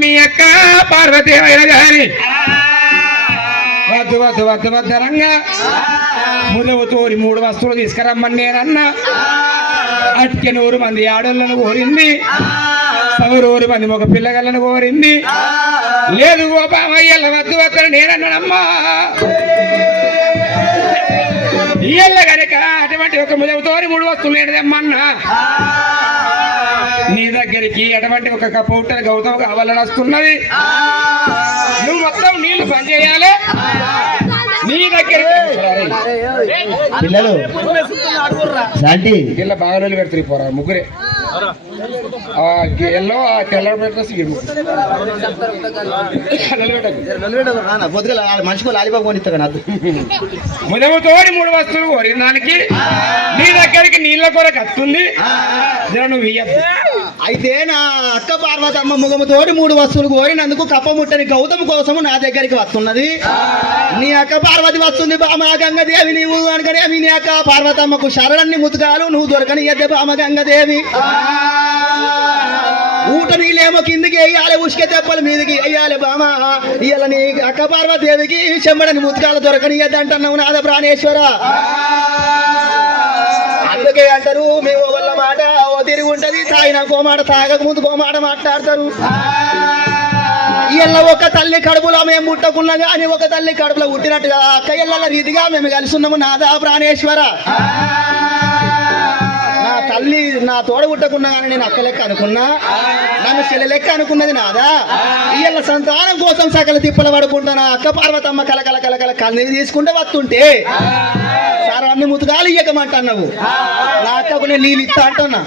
మీ అక్క పార్వతి అయిన గాని వద్దు వద్దు వద్దు వద్దరంగా ముదవుతోరి 3 వస్తువులు తీసుకురమ్మని నేనన్నా. అట్కే 100 మంది ఆడోళ్ళను కోరింది, 100 మంది ఒక పిల్లగాళ్ళను కోరింది. లేదు గోపామయ్యల వద్దు వద్దని నేనన్నానమ్మా. ఇయ్యల్ల కనుక అటువంటి ఒక ముదవుతోరి 3 వస్తువులు ఏంటమ్మన్నా. నీ దగ్గరికి అటువంటి ఒక కపౌటర్ గౌతమ్ కావాలని వస్తున్నది. నువ్వు మొత్తం నీళ్లు పనిచేయాలి. నీ దగ్గర పిల్లలు ఇలా బాగా రోజులు పెడతారు పోరా ముగ్గురే. ఎల్లో తెల్ల మనిషికి లాలిబాబు కొనిస్తా నాకు. ముదముతోడి 3 వస్తువులు కోరిన దానికి నీ దగ్గరికి నీళ్ళ కొరకు వస్తుంది. నువ్వు ఇయ్యద్దు. అయితే నా అక్క పార్వతమ్మ ముఖముతోటి 3 వస్తువులు కోరినందుకు కప్పముట్టని గౌతమ్ కోసము నా దగ్గరికి వస్తున్నది. నీ అక్క పార్వతి వస్తుంది. బామ గంగదేవి నీవు అనకనేమి నీ అక్క పార్వతమ్మకు శరణన్ని ముతుకాలు నువ్వు దొరకని ఎద్ద బామ గంగదేవి. ఊట నీళ్ళేమో కిందికి వేయాలి, ఉసుక తెప్పల మీదకి వేయాలి బామ. ఇవాళ నీ అక్క పార్వతదేవికి చెమ్మడని ముతుకాలు దొరకని ఎద్దంటున్నావు నాద ప్రాణేశ్వర. అందుకే అంటారు మీ వాళ్ళ మాట ఓ తిరిగి ఉంటది. తాగినాకో మాట, తాగక ముందుకో మాట మాట్లాడతారు. ఇళ్ళ ఒక తల్లి కడుపులో మేము పుట్టకున్నా కానీ ఒక తల్లి కడుపులో పుట్టినట్టుగా అక్క ఇళ్ళ రీతిగా మేము కలిసి ఉన్నాము నాదా ప్రాణేశ్వర. నా తల్లి నా తోడ పుట్టకున్నా కానీ నేను అక్క లెక్క అనుకున్నా, నన్ను చెల్లె లెక్క అనుకున్నది నాదా. ఇళ్ళ సంతానం కోసం సకల తిప్పలు పడుకుంటానా అక్క పార్వతమ్మ కలకల కలకల కన్నీరు తీసుకుంటే వస్తుంటే సార్ అన్ని ముతుకాలు ఇయ్యకమంటున్నావు. నా అక్కకు నేను నీళ్ళు ఇస్తా అంటున్నా.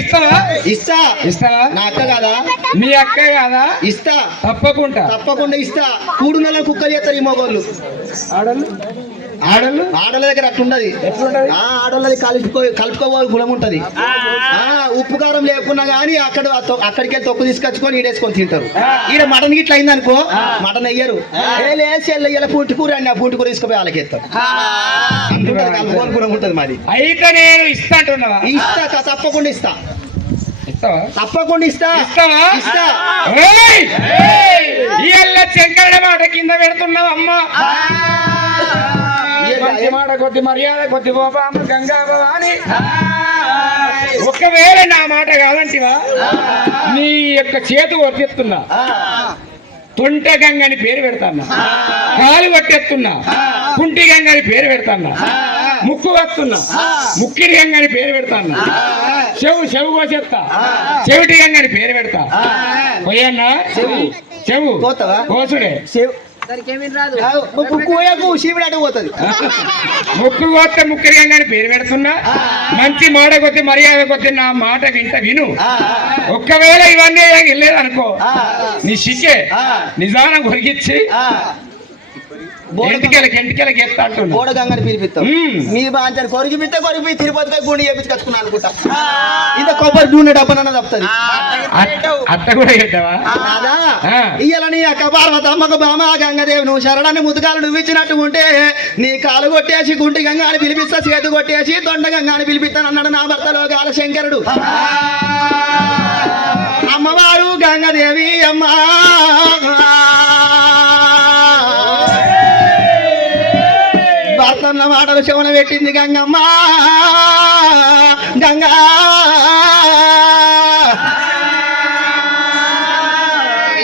ఇస్తావా? ఇస్తా. ఇస్తావా? నా అక్క కాదా? మీ అక్క కాదా? ఇస్తా, తప్పకుండా తప్పకుండా ఇస్తా. 3 నెలలు కుక్కలు చేస్తారు ఈ మొగోళ్ళు. ఆడళ్ళు ఆడళ్ళు ఆడల దగ్గర అట్లుంటది. ఆడోళ్ళది కలుపుకోవాలి గుణం ఉంటది. ఉప్పు కారం లేకున్నా గానీ అక్కడికి తొక్కు తీసుకొచ్చుకొని ఈడేసుకొని తింటారు. ఈడ మటన్ గిట్ల అయింది అనుకో మటన్ అయ్యారు ఇలా పూంటి కూర అండి. ఆ పూంటి కూర తీసుకుపోయి వాళ్ళకి ఎత్తారు. కలుపుకోని గుణం ఉంటది మాది. అయితే నేను ఇస్తా అంటున్నావా? ఇస్తా, తప్పకుండా ఇస్తా. తప్పకుండా ఇస్తా. ఇస్తా. శంకరుడి మాట కింద పెడుతున్నావు అమ్మా. మాట కొద్ది మర్యాద కొద్ది గోపామ గంగా భవాని. ఒకవేళ నా మాట కాదంటివా నీ యొక్క చేతు వర్తిస్తున్నా. తొంట గంగ అని పేరు పెడతాన్నా, కాలు కొట్టేస్తున్నా, కుంటి గంగ అని పేరు పెడతాన్నా, ముక్కు వస్తున్నా, ముక్కిరి గంగ అని పేరు పెడతాన్నా, చెవు కోసేస్తా, చెవిటి గంగ అని పేరు పెడతా. పోయన్నా చెవు కోసుడే ముక్కు పోతుంది. ముక్కు కోస్తే ముక్కిరి గంగ అని పేరు పెడుతున్నా. మంచి మాట కొద్ది మర్యాద కొద్ది నా మాట వింట ఒక్కవేళ ఇవన్నీ వెళ్ళలేదనుకో నీ శిక్షే నిజానం కొరికిచ్చి ఎంటికెళ్ళకి ఎత్తా అంటున్నా. బోడ గంగని పిలిపిస్తాం. మీ బాగా కొరికిపిస్తే కొరికి తిరుపతిపై గుండె చేపించుకొచ్చుకున్నా అనుకుంటా. ఇంత కొబ్బరి నూనె డబ్బనన్న తప్పుతుంది. అట్ట కూడా చేద్దావా? ఇయ్యాల నీ అక్క పార్వతమ్మకు బామ గంగదేవి నువ్వు శరణాన్ని ముతుకాలు నువ్వు ఇచ్చినట్టు ఉంటే నీ కాలు కొట్టేసి గుంటి గంగ అని పిలిపిస్తా, చేతు కొట్టేసి దొండ గంగ అని పిలిపిస్తానన్నాడు నా భర్తలో గాల శంకరుడు. అమ్మవారు గంగదేవి అమ్మా భర్తన్న మాటలు శవన పెట్టింది గంగమ్మ. గంగా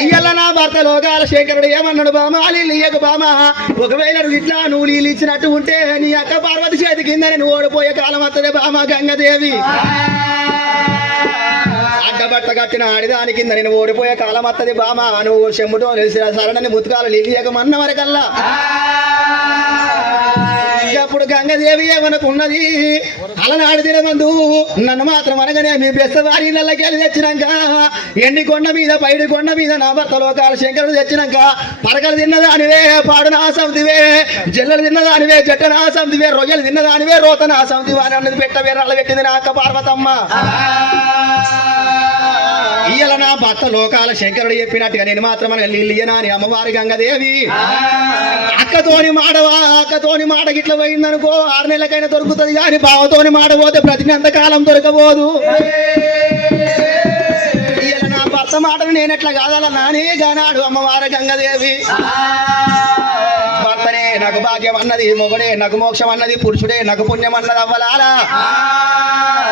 ఇయ్యాల నా భర్త లోకాల శేఖరుడు ఏమన్నాడు బామ నీళ్ళు ఇయ్యకు బామ. ఒకవేళ ఇట్లా నువ్వు నీళ్ళు ఇచ్చినట్టు ఉంటే నీ అక్క పార్వతి చేతి కింద నేను ఓడిపోయే కాలం వస్తుంది బామ గంగదేవి. అడ్డబట్ట కట్టిన ఆడిదాని కింద నేను ఓడిపోయే కాలం వస్తుంది బామ. నువ్వు చెమ్ముతో సరణని ముతుకాలు నీళ్ళు ఇయ్యకమన్న వరకల్లా అప్పుడు గంగదేవి ఏమనుకున్నది అలనాడు దినమందు నన్ను మాత్రం అనగానే మీ బెస్తవారి నల్లకెళ్ళి తెచ్చినాక ఎండి కొండ మీద పైడి కొండ మీద నా భర్త లోకాల శంకరుడు తెచ్చినాక పరకలు తిన్నదానివే పాడు నాసంతివే, జల్లలు తిన్నదానివే జట్ట నాసంతివే, రొయ్యలు తిన్నదానివే రోత నాసంతివే అని అన్నది పెట్టవే నల్ల పెట్టింది నా అక్క పార్వతమ్మ. ఇయ్యాల నా భర్త లోకాల శంకరుడు చెప్పినట్టుగా నేను మాత్రం నీళ్ళు ఇయ్యనా అని అమ్మవారి గంగదేవి అక్కతోని మాట గిట్ల పోయిందనుకో 6 నెలలకైనా దొరుకుతుంది కానీ బావతోని మాట పోతే ప్రతినంత కాలం దొరకబోదు. ఇలా నా భర్త మాటను నేనెట్లా కాదాల నానే గానాడు అమ్మవారు గంగదేవి. భర్తనే నాకు భాగ్యం అన్నది, మొగడే నాకు మోక్షం అన్నది, పురుషుడే నాకు పుణ్యం అన్నది అవ్వలాలా.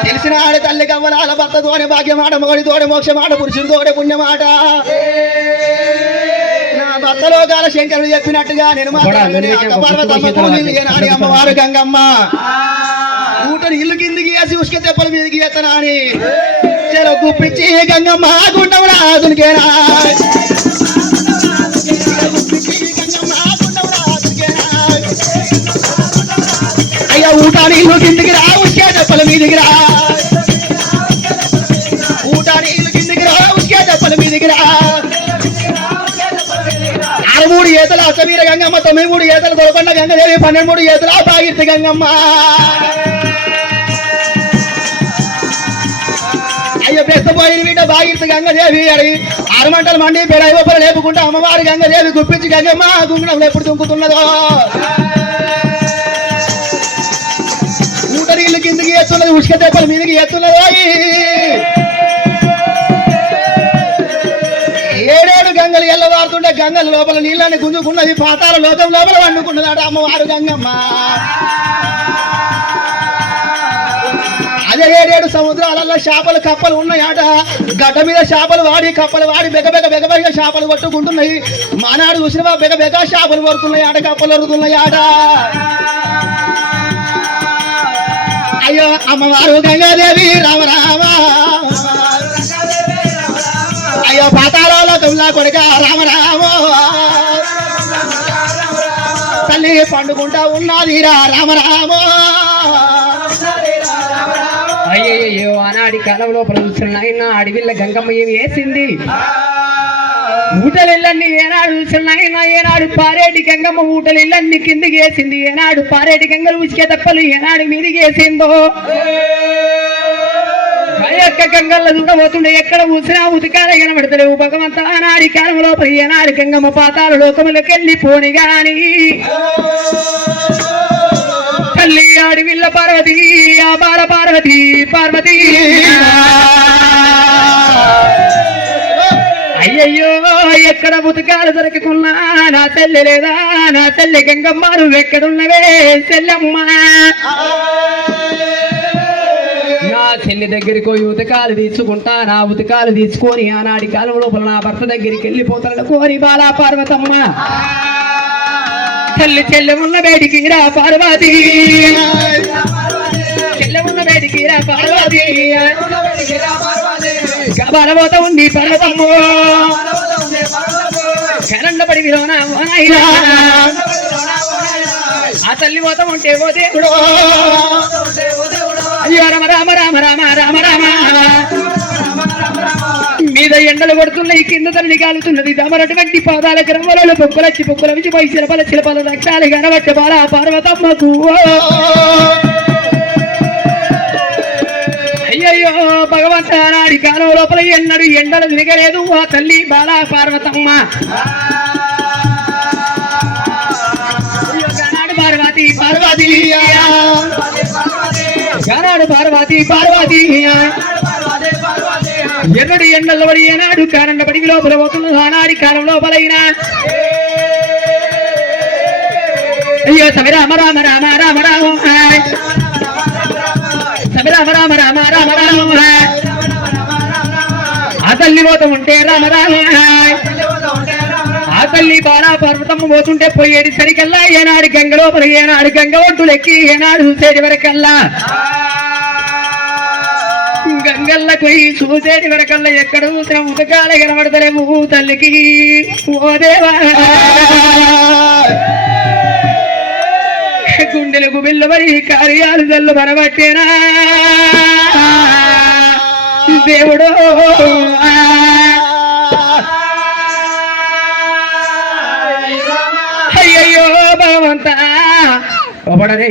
తెలిసిన ఆడ తల్లికి అవ్వలాల. భర్తతోనే భాగ్యమాట, మొగడితోనే మోక్షమాట, పురుషుడితోనే పుణ్యమాట. నా భర్తలో కాల శంకరుడు చెప్పినట్టుగా నేను మాత్రం అమ్మవారు గంగమ్మ ఊటని ఇల్లు కిందికి వేసి ఉసుక తెప్పల మీదకి ఎత్తనా అని గుప్పించి గంగమ్మ గుండవులా దునికేనా అయ్యా ఊటాని ఇల్లు కిందికి రా ఉసుకే తెప్పల మీదికి రా. ఊటాని ఇల్లు కిందికి రా ఉసుకే తెప్పల మీదికి రా. 63 ఏతల అసమీర గంగమ్మ, 93 ఏతల దొరకొండ గంగదేవి, 12 ఏతల భాగీరథి గంగమ్మ. అయ్యో బెస్తపోయిన బిడ్డ భాగీరథి గంగదేవి అడి 6 మంటలు మండి పెడైవపలు లేపుకుంటా అమ్మవారి గంగదేవి గుప్పించి గంగమ్మ గుంగుణంలో ఎప్పుడు దుంకుతున్నదో. ఊట నీళ్ళు కిందికి ఎత్తున్నది, ఉసుక తెప్పల మీదకి ఎత్తున్నదో. 7 గంగలు ఎల్లవారుతుంటే గంగల లోపల నీళ్ళని గుంజుకున్నది, పాతాల లోకం లోపల వండుకున్నదాట అమ్మవారు గంగమ్మ. అదే 7 సముద్రాలలో చేపలు కప్పలు ఉన్నాయట. గడ్డ మీద చేపలు వాడి కప్పలు వాడి బెగబెగ చేపలు పట్టుకుంటున్నాయి. మానాడు చూసినవా బెగబెగ చేపలు పడుతున్నాయట, కప్పలు వరుతున్నాయట. అయ్యో అమ్మవారు గంగాదేవి రామరామ. అయ్యో పాతాళలో తుమ్లా కొడుక రామరామ. తల్లి పండుకుంటా ఉన్నది రామరామ. అయ్యయ్యో ఆనాడి కాలంలో ప్రదర్శన అడవిల్ల గంగమ్మ ఏమి వేసింది. ఊటలిల్లన్నీ ఏనాడు చూసినాయినా ఏనాడు పారేటి గంగమ్మ ఊటలిల్లన్నీ కిందికి వేసింది. ఏనాడు పారేటి గంగలు ఉచికే తప్పలు ఏనాడు మీదికి వేసిందో. యొక్క గంగల్లో చూడబోతుండే ఎక్కడ ఊసినా ఉతికాల కనబడతలేవు భగవంత. ఆనాడి కాలంలో ఏనాడు గంగమ్మ పాతాల లోకములకు వెళ్ళి పోని గాని తల్లి అడవిల్ల పార్వతి ఆ బాల పార్వతి పార్వతి. అయ్యయ్యో ఎక్కడ ఉతకాలు దొరకకున్నా నా తల్లి లేదా నా తల్లి గంగమ్మ నువ్వెక్కడున్నవే చెల్లెమ్మ. నా చెల్లి దగ్గరికి పోయి ఉతకాలు తీసుకుంటా. నా ఉతకాలు తీసుకొని ఆనాడి కాలం లోపల నా భర్త దగ్గరికి వెళ్ళిపోతాను కోరి బాలా పార్వతమ్మ. తల్లి చెల్లె ఉన్న బయటికి రా పార్వతి, చెల్లె ఉన్న బయటికి రా పార్వతి. బలబోత ఉంది పర్వతమ్మ కరండ పడి విలోనా ఆ తల్లి పోత ఉంటే ఓ దేవుడు. అయ్యో రామ రామ రామ రామ రామ రామ. మీద ఎండలు కొడుతున్నాయి, కింద తల్లి కాలుతున్నది. దమరటువంటి పాదాల గ్రమ్మలలో పొక్కులచ్చి పొక్కుల విచి పై శిల్పల రక్తాలు కనబట్టే బాల పార్వతమ్మకు. అయ్యయ్యో భగవంత నాడి కాలం లోపల ఎన్నడు ఎండలు తిరగలేదు ఆ తల్లి బాలా పార్వతమ్మ. పార్వతి పార్వతి గానాడు పార్వతి పార్వతి. ఎన్నడు ఎండల్లో పడి ఏనాడు కారండ పడికి లోపల పోతున్నది ఆనాడి కాలం లోపలైనా. అయ్యో సమి రామ రామ రామ రామ రామ సమి రామ రామ రామ రామ రామ. ఆ తల్లి పోత ఉంటే రామ రామ. ఆ తల్లి బాలా పర్వతమ్మ పోతుంటే పోయేది సరికల్లా ఏనాడు గంగ లోపల ఏనాడు గంగ ఒడ్డులెక్కి ఏనాడు చూసేది వరకల్లా గంగల్లా పోయి చూసేటి వరకల్లా ఎక్కడ చూసిన ఉదకాల కనబడతలేము తల్లికి. ఓ దేవా గుండెలకు బిల్లబడి కార్యాలు జల్లు మనబట్టేనా దేవుడు. అయ్యయ్యో భగవంత ఒకడరే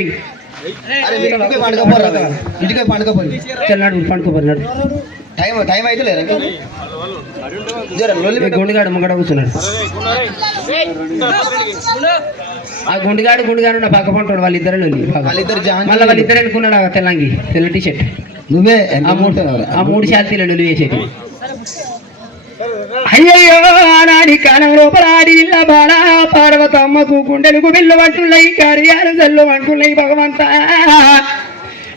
ఇంటికి పండుగపోయి చెల్లాడు పండుకోపోయినాడు. టైం అయితే లేరా జర లొల్లి పెట్టు. గుండుగాడు ముంగడ కూర్చున్నాడు ఆ గుండుగాడు నా పక్క పంటాడు వాళ్ళిద్దరు వాళ్ళిద్దరు మళ్ళీ వాళ్ళిద్దరు అనుకున్నాడు ఆ తెల్లంగి తెల్ల టీ షర్ట్ నువ్వే ఆ మూడు శాతీలు లొల్లి వేసేటి అయ్యయ్యో నాడి కాలం లోపలాడి ఇళ్ళ బాల పార్వతమ్మకు గుండెలకు బిల్లు వంటున్నాయి కార్యాలు జల్లు వంటున్నాయి భగవంత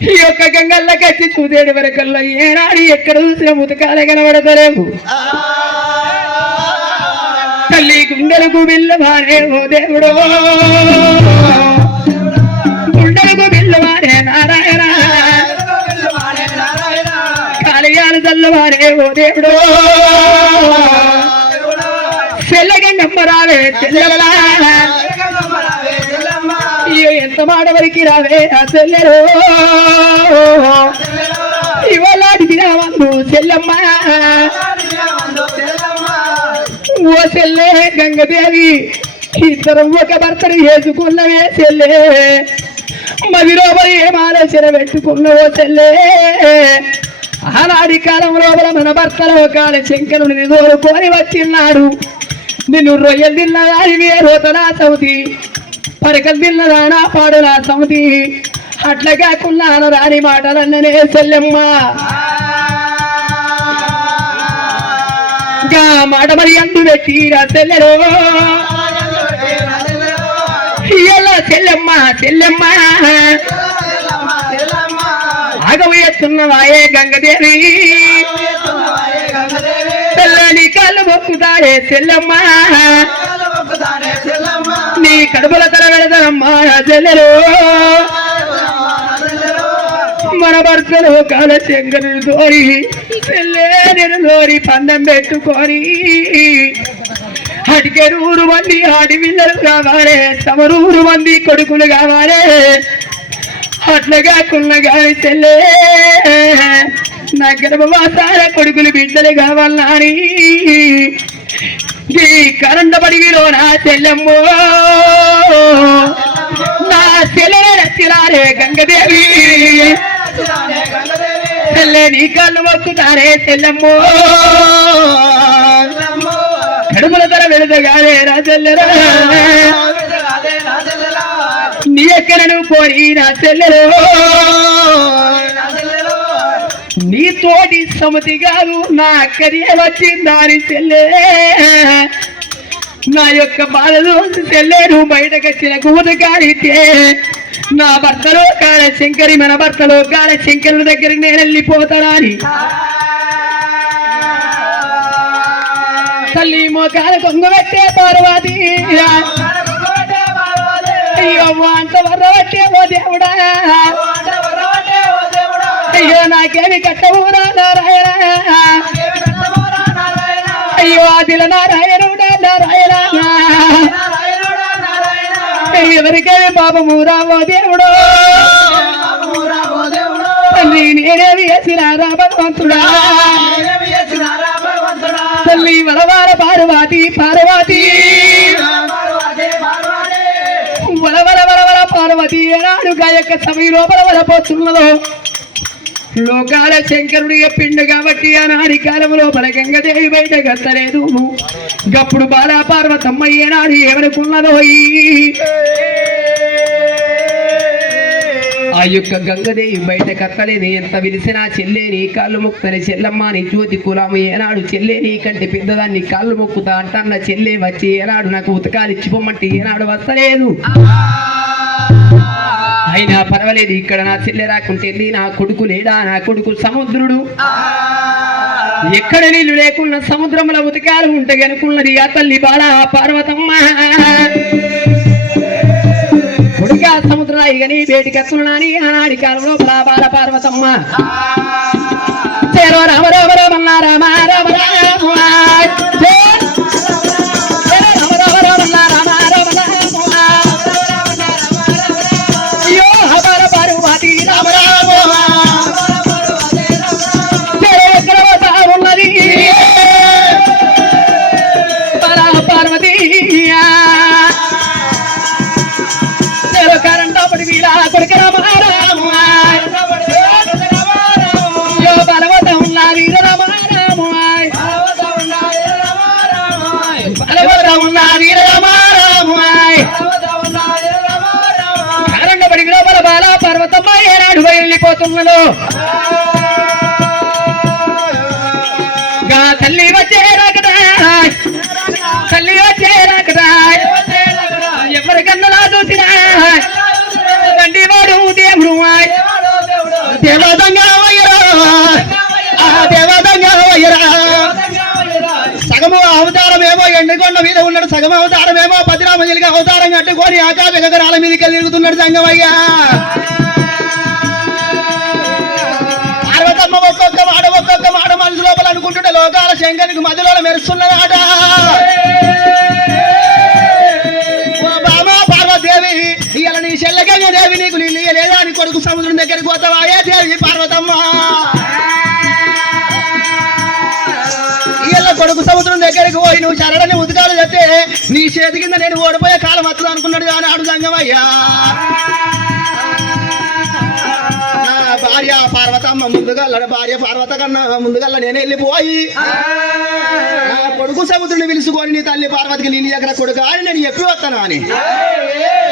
ఈ యొక్క గంగల్ల కచ్చి చూసేటి వరకల్లా ఏనాడు ఎక్కడ చూసిన ముతకాలే కనబడతలేవు తల్లి గుండెలకు బిల్లు వారే ఓ దేవుడో గుండెలకు బిల్లు వారే నారాయణ కార్యాలు జల్లు వారే ఓ దేవుడో చెల్లగంగమ్మ రావే చెల్లెలా అయ్యో ఎంత మాట వరకు రావే ఆ చెల్లెలు ఇవాళ దినవందు చెల్లెమ్మ ఓ చెల్లె గంగదేవి ఇద్దరం ఒక భర్తను చేసుకున్నవే చెల్లె మదిలోపలి ఏం ఆలోచన పెట్టుకున్నవో చెల్లె ఆనాడి కాలం లోపల మన భర్తలో కాల శంకరుని దోరుకొని వచ్చిన్నాడు నిన్ను రొయ్యలు తిన్నదానివే రోతనా సౌతి పరకలు తిన్నదానా పాడునా సౌతి అట్లా కాకుండా రాని మాటలన్ననే చెల్లెమ్మ గా మాట మరి అందు పెట్టిరా చెల్లెలో ఇలా చెల్లెమ్మ చెల్లెమ్మ ఆగవేస్తున్నవాయే గంగదేవి తెల్లని కాళ్ళు మొక్కుతాడే చెల్లెమ్మ నీ కడుపుల తల వెళదమ్మా చెల్లెలు మన భర్తలో కాల శంకరుడు దోరి చెల్లెను దోరి పందెం పెట్టుకొని అడిగెరూరు మంది ఆడిపిల్లలు కావాలి తమరూరు మంది కొడుకులు కావాలి అట్లా కాకుండా గాని చెల్లే నా గర్భవాసాల కొడుకులు బిడ్డలు కావాలని ఈ కరెంట పడివిలో నా చెల్లెమ్మో నా చెల్లె నచ్చినారే గంగదేవి చెల్లె నీ కళ్ళు మొక్కుతారే చెల్లెమ్మో కడుపుల ధర వెళదగానే నా చెల్లెరా నీ ఎక్కడను కోరి నా చెల్లెలో నీ తోటి సమతి కాదు నా అక్కడే వచ్చిందాని చెల్లె నా యొక్క బాధలు చెల్లెను బయటకు వచ్చిన కూత కాడితే నా భర్తలో కాల శంకరి మన భర్తలో కాల శంకరుల దగ్గరికి నేను వెళ్ళిపోతానని తల్లి మోకాల కొంగు పెట్టే పార్వతి అయ్యో అంత వర్రవట్టే ఓ దేవుడా అయ్యో నాకేమి కట్టవురా నారాయణ అయ్యో ఆదిల నారాయణుడా నారాయణ ఎవరికేమి పాపమురా ఓ దేవుడు తల్లి నేనేమి చేసినారా భగవంతుడా తల్లి వలవార పార్వతి పార్వతి వలవల వలవల పార్వతి ఏనాడు గాయక సమయం లోపల వలపోతున్నదో లోకాల శంకరుడు చెప్పిండు కాబట్టి ఆనాడి కాలం లోపల గంగదేవి బయట గత్తలేదు గప్పుడు బాలా పార్వతమ్మ ఏనాడు ఎవరికున్నదో ఆ యొక్క గంగదేవి బయట కత్తలేదు ఎంత విలిసినా చెల్లేని కాళ్ళు మొక్కుతని చెల్లమ్మ నీ జ్యోతి కులాము ఏనాడు చెల్లేని కంటే పెద్దదాన్ని కాళ్ళు మొక్కుతా అంటన్న చెల్లె వచ్చి ఏనాడు నాకు ఉతకాలు ఇచ్చిపోమంటే ఏనాడు వస్తలేదు అయినా పర్వాలేదు ఇక్కడ నా చెల్లె రాకుంటే నా కొడుకు లేడా నా కొడుకు సముద్రుడు ఎక్కడ నీళ్లు లేకున్న సముద్రంలో ఉతకాలు ఉంటే అనుకున్నది ఆ తల్లి బాలా పార్వతమ్మ కొడుకా సముద్ర ఇగని బేటికి ఎత్తున్నాని ఆనాడి కాలంలో బాల పార్వతమ్మ చేరో రామ రామ రామన్న రామ రామ రామ బలవత ఉన్నది వెళ్ళిపోతున్నాను గా తల్లి వచ్చే రాకదా తల్లి వచ్చే రాకదా ఎవరికన్నా చూసినా బండి వాడు దేవుడు దేవదంగా వయ్యరా దేవదంగా వయ్యరా సగము అవతారమేమో ఎండికొండ మీద ఉన్నాడు సగము అవతారమేమో పతిరామజలిగా అవతారం కట్టుకొని ఆకాశ గగనాల మీదకి తిరుగుతున్నాడు సంగమయ్యా పార్వతమ్మ ఒక్కొక్క మాట మనసు లోపల అనుకుంటుంటే లోకాల శంకరికి మధ్యలో మెరుస్తున్నదాట పార్వదేవి ఇవాళ నీ చెల్లగంగా దేవి నీకు నీళ్ళు లేదా అని కొడుకు సముద్రం దగ్గరికి పోతావా ఏ దేవి పార్వతమ్మ ఇవాళ కొడుకు సముద్రం దగ్గరికి పోయి నువ్వు చరడని ఉదకాలు చెప్తే నీ చేతి కింద నేను ఓడిపోయే కాలం వస్తుంది అనుకున్నాడు కానీ ఆడు సంగమయ్యా భార్య పార్వతమ్మ ముందుగల్ల భార్య పార్వత కన్నా ముందుగల్ల నేను వెళ్ళిపోయి నా కొడుకు సముద్రుని పిలుచుకొని నీ తల్లి పార్వతికి నీళ్ళు ఎక్కడ కొడుకు అని నేను చెప్పి వస్తాను అని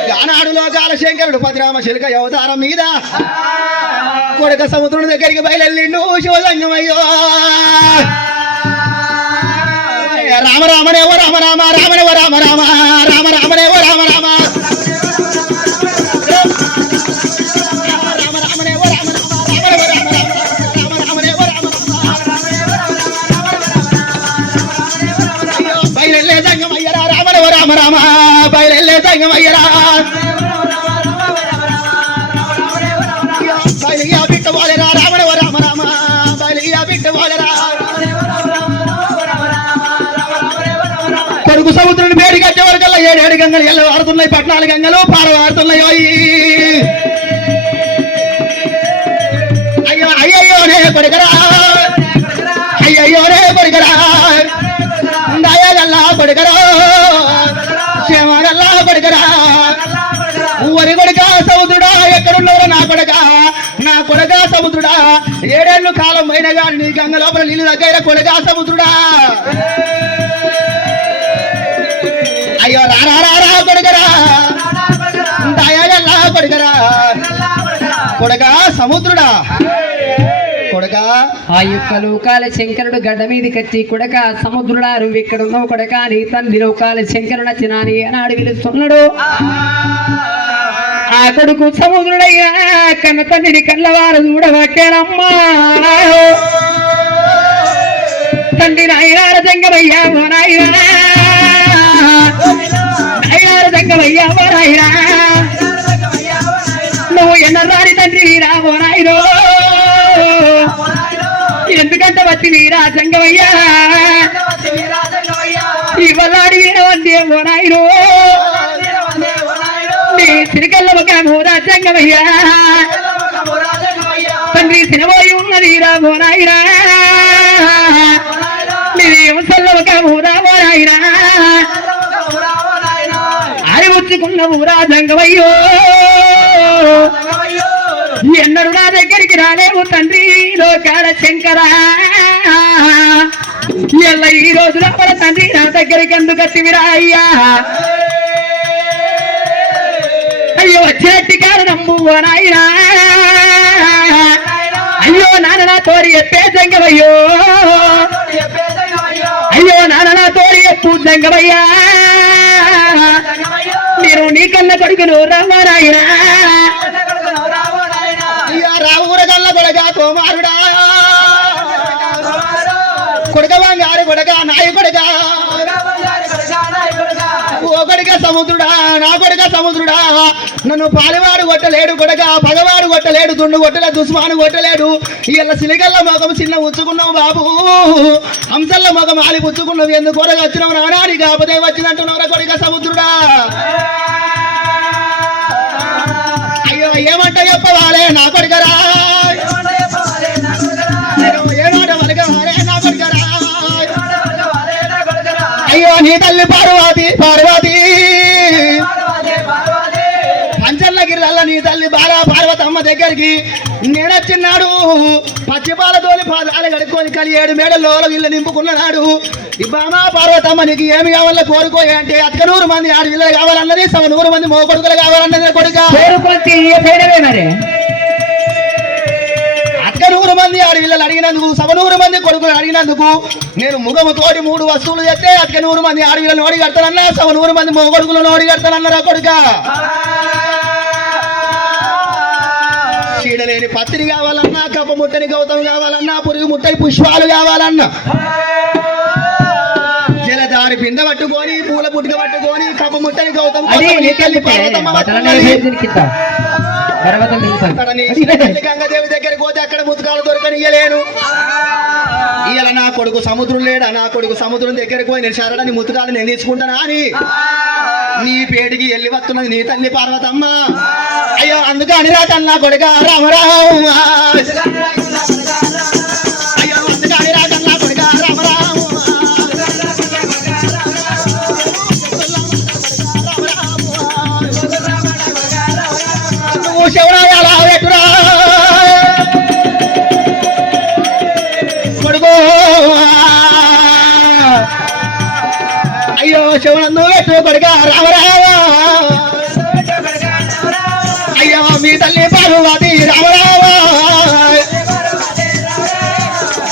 గానాడు లోకాల శంకరుడు పతిరామ శిల్క అవతారం మీద కొడుక సముద్రుని దగ్గరికి బయలుదేరిండు శివసంగమయ్యో రామ రామనేవో రామ రామ రామనేవో రామ రామ రామ రామనేవో రామ రామ రామ రామ బయలెల్లే సంగమయ్యరా బయలుగా బిట్ట వాళ్ళరా రామణవ రామ రామ బయలుగా బిట్ట వాళ్ళరా కొడుకు సముద్రుని వేడి కట్టే వరకల్లా 7 గంగలు ఎల్ల ఆడుతున్నాయి 14 గంగలు పార ఆడుతున్నాయి అయ్యో అయ్యయ్యోనే కొడుకరా అయ్యయ్యోనే కొడుకరా దయగల్లా కొడుకరా క్షేమగల్లా కొడుకరా ఊరి కొడుక సముద్రుడా ఎక్కడున్నారో నా కొడుక సముద్రుడా 7 ఏళ్ళు కాలం అయినా కానీ నీ గంగ లోపల నీళ్ళు దగ్గర కొడుక సముద్రుడా అయ్యో రారా కొడుకరా దయగల్లా కొడుకరా కొడుక సముద్రుడా కొడక ఆ యొక్క లోకాల శంకరుడు గడ్డ మీదకి వచ్చి కొడక సముద్రుడా నువ్వు ఇక్కడ ఉన్నావు కొడక నీ తండ్రి లోకాల శంకరుడు వచ్చినాని అన్నాడు పిలుస్తున్నాడు ఆ కొడుకు సముద్రుడయ్యా కన్న తండ్రిని కళ్ళవారు చూడబట్టానమ్మా తండ్రి నాయనార జంగమయ్యా ఓ నాయనా నాయనార జంగమయ్యా ఓ నాయనా నువ్వు ఎన్నరాని తండ్రి రా ఓ నాయనో ఎందుకంటే వచ్చి వీరా జంగమయ్యా ఇవల్లాడి వీరవందే ఓ నాయనో నీ సిరికల్ల ఒక మోరా జంగమయ్యా తండ్రి సినబోయి ఉన్నది రా ఓ నాయనా నీదేమో సల్ల ఒక మోరా ఓ నాయనా ఆడి వచ్చుకున్న ఊరా జంగమయ్యో ఎన్నరు నా దగ్గరికి రాలేవు తండ్రి లోకాల శంకరా ఎల్ల ఈ రోజు లోపల తండ్రి నా దగ్గరికి ఎందుకు వచ్చివిరా అయ్యా అయ్యో వచ్చేటి కారణము నాయనా అయ్యో నాన్న నా తోరి ఎప్పే జంగమయ్యో అయ్యో నాన్న నా తోరి ఎప్పు జంగమయ్యా నేను నీ కన్న కొడుకును రమ్మనాయనా రావురగల్ల కొడక కుమారుడా కొడక బంగారు కొడక నాయ కొడక ఓ కొడక సముద్రుడా నా కొడక సముద్రుడా నన్ను పాలివాడు కొట్టలేడు కొడక పగవాడు కొట్టలేడు దుండు కొట్టలేడు దుస్మాను కొట్టలేడు ఇళ్ళ సిలిగల్ల మొగం చిన్న ఉచ్చుకున్నావు బాబు హంసల్ల మొగం ఆలి పుచ్చుకున్నావు ఎందుకు కొరగా వచ్చినావు నానాని కాకపోతే వచ్చినట్టున్నారా కొడక సముద్రుడా అయ్యో ఏమంట చెప్పవాలే నా కొడుకరా ఏమాట వలగవాలే నా కొడుకరా అయ్యో నీ తల్లి పార్వతి పంచల్లగిరిల్ల నీ తల్లి బాలా పార్వతమ్మ దగ్గరికి నేనొచ్చిన్నాడు పచ్చిపాలతోని పాదాలు కడుక్కొని కలి 7 మేడల్లో ఇల్లు నింపుకున్నాడు ఈ బామా పార్వతమ్మ నీకు ఏమి కావాలో కోరుకోయి అంటే 100 మంది ఆడపిల్లలు కావాలన్నది 100 మంది మో కొడుకులు కావాలన్నది కొడుక సవనూరు మంది ఆడపిల్లలు అడిగినందుకు, సవనూరు మంది కొడుకులు అడిగినందుకు నేను ముఖము తోటి 3 వస్తువులు తెస్తే అతిక 100 మంది ఆడపిల్లలు నోడి కడతానన్నా, సవనూరు మంది కొడుకులు నోడి కడతానన్నారా కొడుక. చీడలేని పత్రి కావాలన్నా, కప్ప ముట్టని గౌతం కావాలన్నా, పురుగు ముట్టని పుష్పాలు కావాలన్నా, జలదారి బిందె పట్టుకొని, పూల పుట్టుక పట్టుకొని, కప్ప ముట్టని గౌతం గంగాదేవి దగ్గరికి పోతే అక్కడ ముతుకాలు దొరకనియలేను. ఇవాళ నా కొడుకు సముద్రం లేడా, నా కొడుకు సముద్రం దగ్గరికి పోయి నేను శరణని ముతుకాలు నేను తీసుకుంటానా అని నీ పేడికి వెళ్ళి వస్తున్నది నీ తల్లి పార్వతమ్మ. అయ్యో అందుకని రా కన్నా కొడుక రామరామ, అయ్యో అందుకని రా కన్నా కొడుక రామరామ, నువ్వు శివరాయాల వెటురా కొడుకు. అయ్యో శివనందు వెట్టు కొడుక రామరామ, అయ్యో మీ తల్లి పార్వతి రామరామ,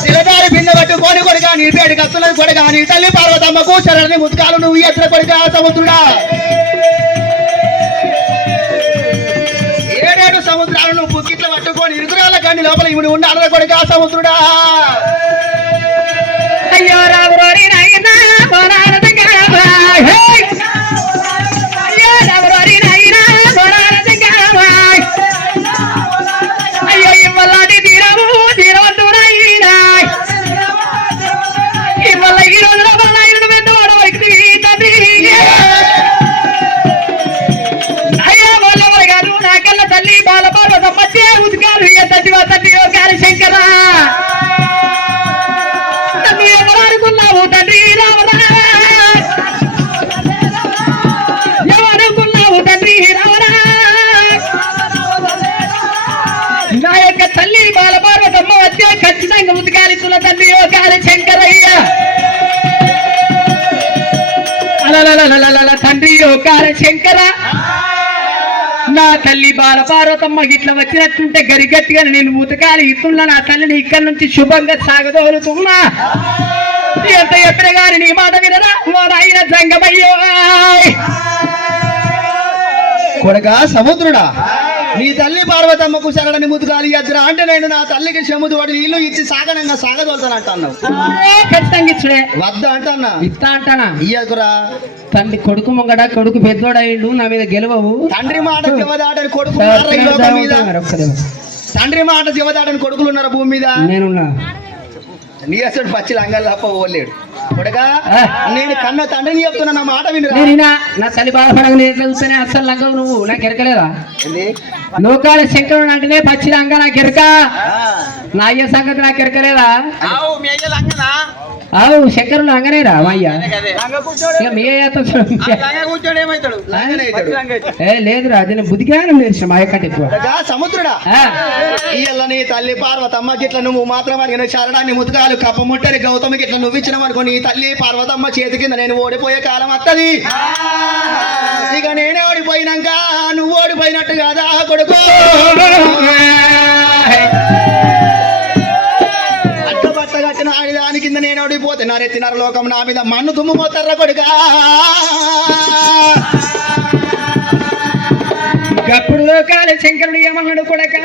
నిలదారి బిందె పట్టుకొని కొడుక నీ పేడి కత్తులని కొడుక నీ తల్లి పార్వతమ్మకు శరణి ముత్కాలు నువ్వు ఎత్తున కొడుక సముద్రుడా. 7 సముద్రాలు నువ్వు బుక్కిట్లు పట్టుకొని ఇరుగురాల గండి లోపల ఇవి ఉండాలి కొడుక సముద్రుడా. అయ్యో రావు అయ్యో ఇవ్వలాంటి తీరము తీరవద్దురైనా ఇవ్వల ఈ రోజుల వల్ల ఇరుడు పెద్ద వాడవైతే తండ్రి అయ్యో వాళ్ళ గారు నాకల్ల తల్లి బాలపార్వత మధ్య ఉద్గారు తల్లి తల్లి గారి శంకర నన్ను ఎవరనుకున్నావు తండ్రి రావరా, ఎవరనుకున్నావు తండ్రి రావరా. నా యొక్క తల్లి బాలపార్వతమ్మ వచ్చే ఖచ్చితంగా ఉద్గాలి తుల తండ్రి ఓ గారి శంకరయ్య. తండ్రి ఓ గారి శంకర, నా తల్లి బాలపార్వతమ్మ ఇట్లా వచ్చినట్టుంటే గరిగట్టిగా నేను ఉతకాలి ఇస్తున్నా. నా తల్లిని ఇక్కడి నుంచి శుభంగా సాగదోలుతున్నా. ఎంత చెప్పిన గాని నీ మాట వినరా ఆయన జంగమయ్యో కొడుక సముద్రుడా. నీ తల్లి పార్వతమ్మకు శరణని ముతుకాలి ఎద్దురా అంటే నేను నా తల్లికి చెముదు వాడి నీళ్లు ఇచ్చి సాగనంగా సాగదోలుతానంట అన్నావు. ఖచ్చితంగా ఇచ్చుడే వద్ద అంటన్నా ఇస్తా అంటానా. ఇయ్యకురా తండ్రి కొడుకు ముంగడ కొడుకు పెద్దోడైండు నా మీద గెలవవు. తండ్రి మాట చెవదాడని కొడుకు మీద, తండ్రి మాట చెవదాడని కొడుకులు ఉన్నారా భూమి మీద. నేనున్నా నీ అసలు పచ్చి లంగాలు తప్ప ఓలేడు కొడుకా. నేను కన్న తండ్రిని చెప్తున్నా నా మాట వినరా. నేనా నా తల్లి బాధపడక నేను చూస్తేనే అస్సలు లంగవు నువ్వు నాకు ఎరకలేదా. లోకాల శంకరుడు అంటేనే పచ్చి లంగ నాకు ఎరక. నా అయ్య సంగతి నాకు ఎరకలేదా. అవు శంకరులు అంగనేరా మా అయ్య. ఇక మీ లేదురా అది బుద్ధిగానం లేదు మా అయ్య కంటే ఎక్కువ. సముద్రుడా ఇయ్యల్ల నీ తల్లి పార్వతమ్మకి ఇట్లా నువ్వు మాత్రం అడిగిన శరణాన్ని ముతకాలు కప్ప ముట్టని గౌతమికి ఇట్లా నువ్వు ఇచ్చిన అనుకో నీ తల్లి పార్వతమ్మ చేతి కింద నేను ఓడిపోయే కాలం వస్తుంది. ఇక నేనే ఓడిపోయినాక నువ్వు ఓడిపోయినట్టు కాదా కొడుకు. అడ్డబట్ట కట్టిన ఆయుధాని కింద నేను ఓడిపోతే నరెత్తినారు లోకం నా మీద మన్ను దుమ్ము పోతారా కొడుకా. అప్పుడు లోకాల శంకరుడు ఏమన్నాడు కొడక,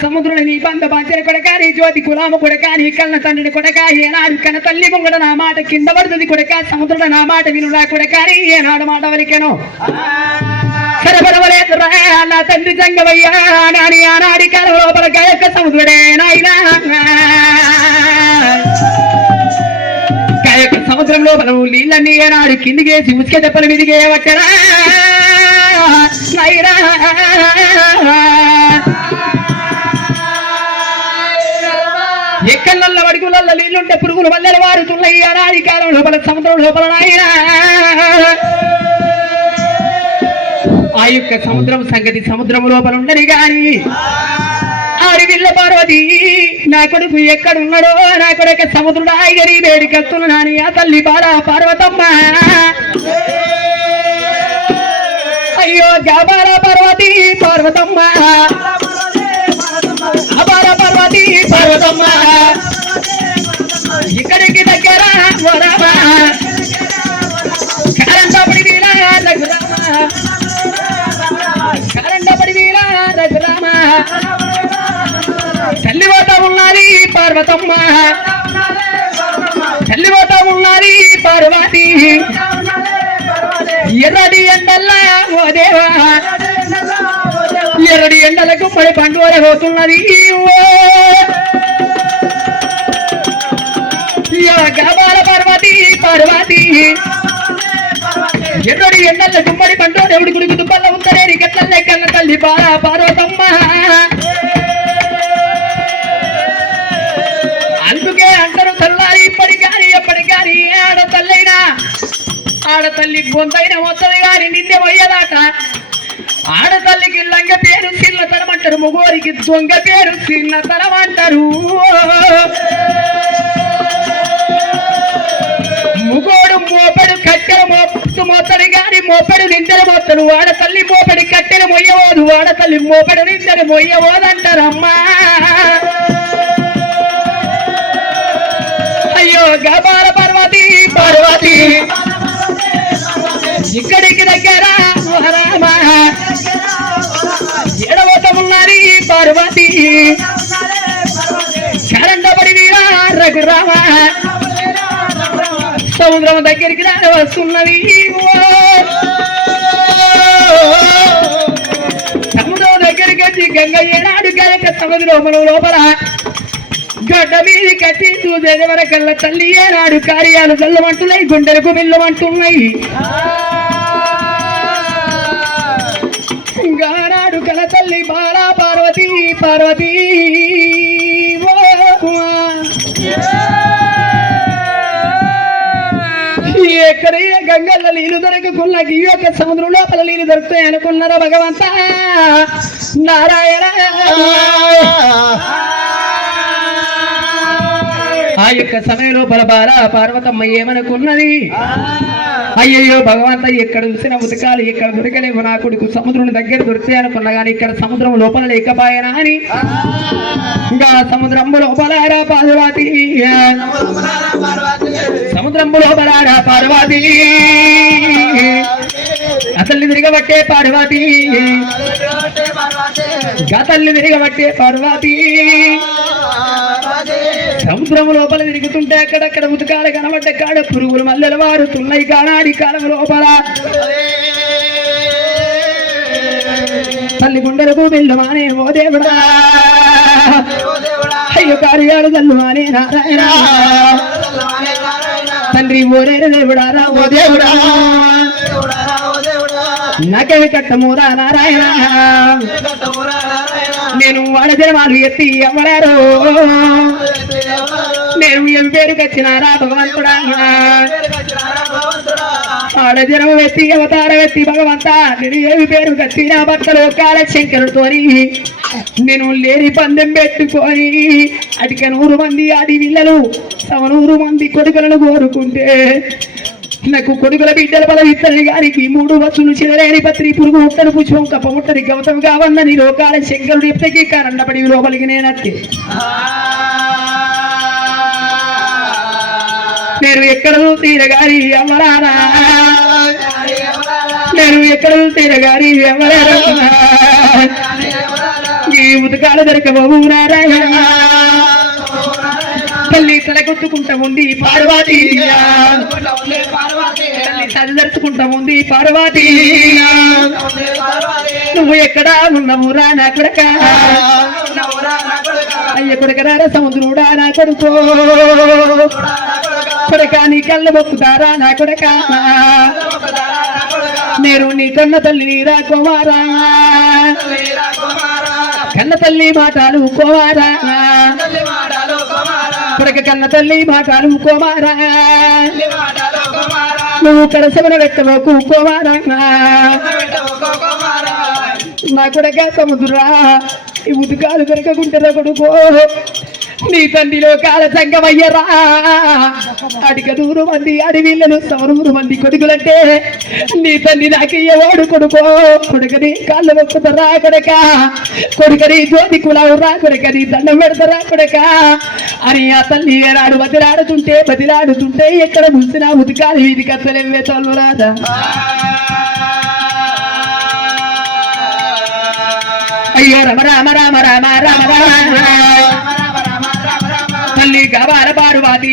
సముద్రుని నీ బంధ బాధ్యత కొడక, నీ జ్యోతి కులాము కొడక, నీ కన్న తండ్రిని కొడక, ఏనాడు కన్న తల్లి ముంగడ నా మాట కింద పడుతుంది కొడక, సముద్రుడు నా మాట వినురా కొడక, ఏనాడు మాట వలికెను సరబరవలేదురా నా తండ్రి జంగవయ్యా నాని ఆనాడి కాలం లోపల గాయక సముద్రుడే నాయనా. గాయక సముద్రం లోపల నీళ్ళన్నీ ఏనాడు కిందికేసి ఉసుక దెబ్బల మీదికే వచ్చరా ఎక్కడల్ల వడుగులల్ల నీళ్లుంటే పురుగులు వల్లెలు వారుతున్నాయి ఆనాడి కాలం లోపల సముద్రం లోపల నాయనా. ఆ యొక్క సముద్రం సంగతి సముద్రం లోపల ఉండని గాని ఆడి విల్ల పార్వతి నా కొడుకు ఎక్కడున్నాడో నా కొడుకు సముద్రుడు ఆయిగరి వేడికత్తున్నాని ఆ తల్లి బాల పార్వతమ్మ. అయ్యో జాబాల పార్వతి పార్వతమ్మ, అబాల పార్వతి పార్వతి పార్వతమ్మ ఇక్కడికి దగ్గర వరమ కరంటపడి వీర రఘురామ కరంటపడి వీర రఘురామ తల్లిపోతా ఉన్నది పార్వతమ్మ తల్లిపోతా ఉన్నది పార్వతి ఎర్రడి ఎండల్లా ఓ దేవా ఎర్రడి ఎండలకు పడి పండుగ పోతున్నది గబాల పార్వతి పార్వతి ఎర్రడి ఎండల గుమ్మడి పండుగ దేవుడి గుడికి దుబ్బల్ల ఉందరేని గట్ల కన్న తల్లి పార్వతమ్మ అందుకే అంటారు తల్లారి ఇప్పటి కానీ ఎప్పటి కానీ ఆడతల్లైనా ఆడతల్లి గొంతైన వస్తుంది కానీ నిందె పోయేదాట ఆడతల్లికి లంగ పేరు చిన్నతనం అంటారు మగోరికి దొంగ పేరు చిన్నతనం అంటారు ముగోడు మోపెడు కట్టెలు మోతడు గాని మోపెడు నిందెలు మోతడు ఆడతల్లి మోపెడు కట్టెలు మొయ్యవోదు ఆడతల్లి మోపెడు నిందెలు మొయ్యవోదంటారమ్మా అయ్యో గబాల పార్వతి పార్వతి ఇక్కడికి దగ్గర రామ ఎడవతమున్నది పార్వతి కరంటపడి వీర రఘురామ సముద్రం దగ్గరికి వస్తున్నది సముద్రం దగ్గరికి వచ్చి గంగ ఏనాడు గయక సముద్రం లోపల గడ్డ మీద కట్టి చూసేది వరకల్లా తల్లి ఏనాడు కార్యాలు చల్లమంటున్నాయి గుండెలకు బిల్లమంటున్నాయి గానాడు కల తల్లి బాలా పార్వతి పార్వతి ఎక్కడైనా గంగల్లో నీళ్లు దొరకకుండా ఈ యొక్క సముద్రం లోపల నీళ్లు దొరుకుతాయి అనుకున్నారా భగవంత నారాయణ ఆ యొక్క సమయం లోపల బాలా పార్వతమ్మ ఏమనుకున్నది అయ్యయ్యో భగవంత ఎక్కడ చూసిన ఉతకాలు ఎక్కడ దొరకలేవు నా కొడుకు సముద్రం దగ్గర దొరికితే అనుకున్నా కానీ ఇక్కడ సముద్రం లోపల లేకపోయానా అని ఇంకా సముద్రం లోపలారా పార్వతి సముద్రం లోపలారా పార్వతి అతల్ని తిరగబట్టే పార్వతి గతల్ని తిరగబట్టే పార్వతి సముద్రం లోపల తిరుగుతుంటే అక్కడక్కడ ఉతకాలు కనబడ్డ కాడ పురుగులు మల్లెలు వారుతున్నాయి కానాడి కాలం లోపల తల్లి గుండెలకు బిల్లుమానే ఓ దేవుడా అయ్యో కార్యాలు తల్లుమానే నారాయణ తండ్రి ఓరేరు దేవుడారా ఓ దేవుడా నాకేమి కట్టమురా నారాయణ నేను వాడజనమాలు ఎత్తి అవ్వడారు నేను ఏం పేరుకి వచ్చినారా భగవంతుడా ఆడజనం ఎత్తి అవతారం ఎత్తి భగవంత నేను ఏమి పేరు కట్టినా భక్తలు కాల శంకరుడితోని నేను లేని పందెం పెట్టుకొని అటుక 100 మంది ఆడి పిల్లలు 100 మంది కొడుకులను కోరుకుంటే నాకు కొడుకుల బిడ్డల పదవి ఇత్తని గారికి 3 వస్తువులు చిలరేని పత్రి పురుగు ముట్టని పుష్పం కప్ప ముట్టని గౌతం కావన్నని లోకాల శంకరుడు ఎప్పటికీ కరండపడి లోపలికి నేనట్టే నేను ఎక్కడ తీరగారి అమరారా నేను ఎక్కడ తీరగారి అమరారా ఈ ఉతకాలు దొరకబోవు నారాయణ తల్లి తలకొట్టుకుంటా ఉంది పార్వతి తల్లి తలదరుచుకుంటా ఉంది పార్వతి నువ్వు ఎక్కడా ఉన్నవురా నా కొడక అయ్య కొడకరారా సముద్రుడా నా కొడుకో కొడక నీ కళ్ళ మొక్కుతారా నా కొడక నేను నీ కన్న తల్లి నీరా కుమారా కన్న తల్లి మాటలు కుమారా కొడక కన్న తల్లి మాటలు కుమారా నువ్వు కలసమన పెట్టవకు కుమారా నా కొడక సముద్రా ఈ ఉతుకాలు దొరకకుంటారా కొడుకో నీ తండ్రి లోకాల సంగమయ్యరా అడిగ 100 మంది అడవిళ్ళను 100 మంది కొడుకులంటే నీ తండ్రి నాకయ్యేవాడు కొడుకని కాళ్ళు మొక్కుతారా కొడుకని జ్యోతి కులావురా కొడుకని దండం పెడతారా అని ఆ తల్లి ఏనాడు బతిలాడుతుంటే ఎక్కడ ముంచినా ఉతికాలి వీధి కత్తలేవే తల్లు రాదా అయ్యో రమ రామ రామ రామ రామ రామ తల్లి గబాల పార్వతి